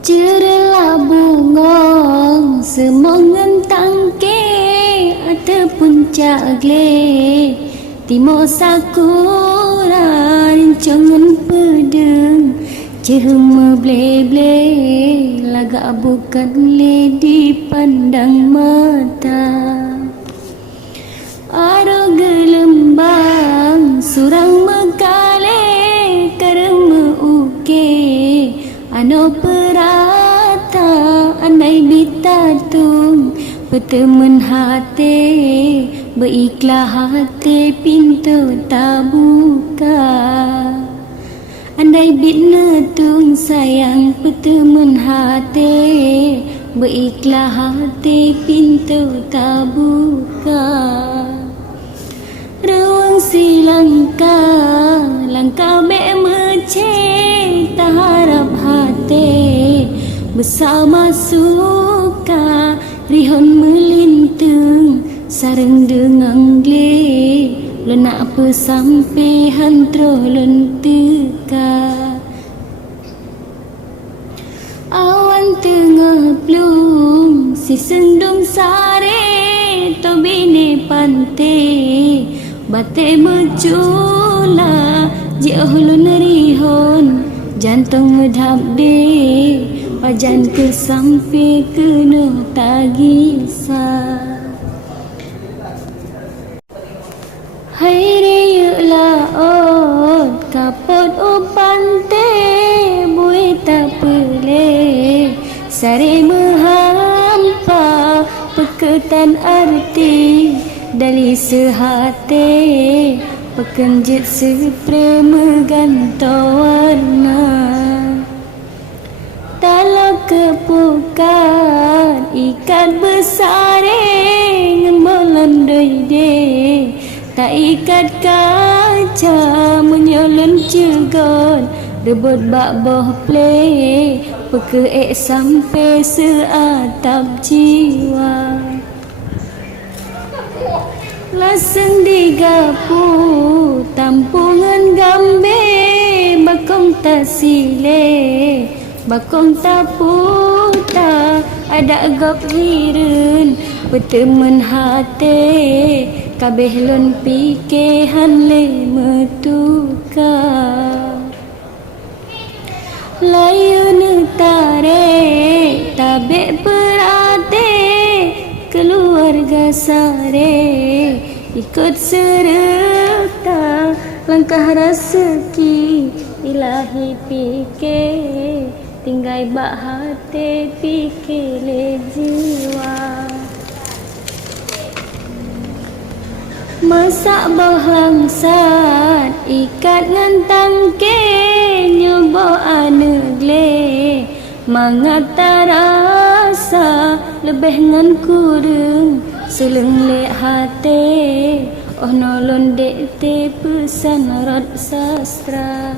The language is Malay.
Cerela bungong semongan tangke ada puncak gle timo sakura rincongan pedeng cehema ble-ble lagak bukan le dipandang mata. Aro gelembang surang megale karema uke ano perata andai bitatung berteman hati berikhlas hati pintu tak buka. Andai bitna tung sayang berteman hati berikhlas hati pintu tak buka. Ruang si langkah mek meceh tak harap hati bersama suka rihon melintung sareng dengan gle lenak apa sampai hantro lenteka. Awan tengah plung si sendung sare to bini pantai bate bercula jauh lun rihon jantung ngedap de pajan ke sampai kena tagisa. Hai raya laot kapot upante bui tak peleh sare menghampa peketan arti dari sehati pekenjit sepre megantau warna. Talau kepukat ikat besar ngembolan doide tak ikat kaca menyolon cegon rebut bak boh play pekeek sampai seatap jiwa. Laseng digapu tampungan gambe bakong tak sile bakong tak puta ada gop hiren berteman hati kabeh lon pikehan le metuka. Layu tare tabek perate keluarga sare ikut serta langkah rezeki ilahi pike tinggai bak hati pike le jiwa. Masak bahangsat ikat ngan tangke nyobo anegle mangata rasa lebih ngan kurung seleng lek hati oh nolon dek te pesan rot sastra.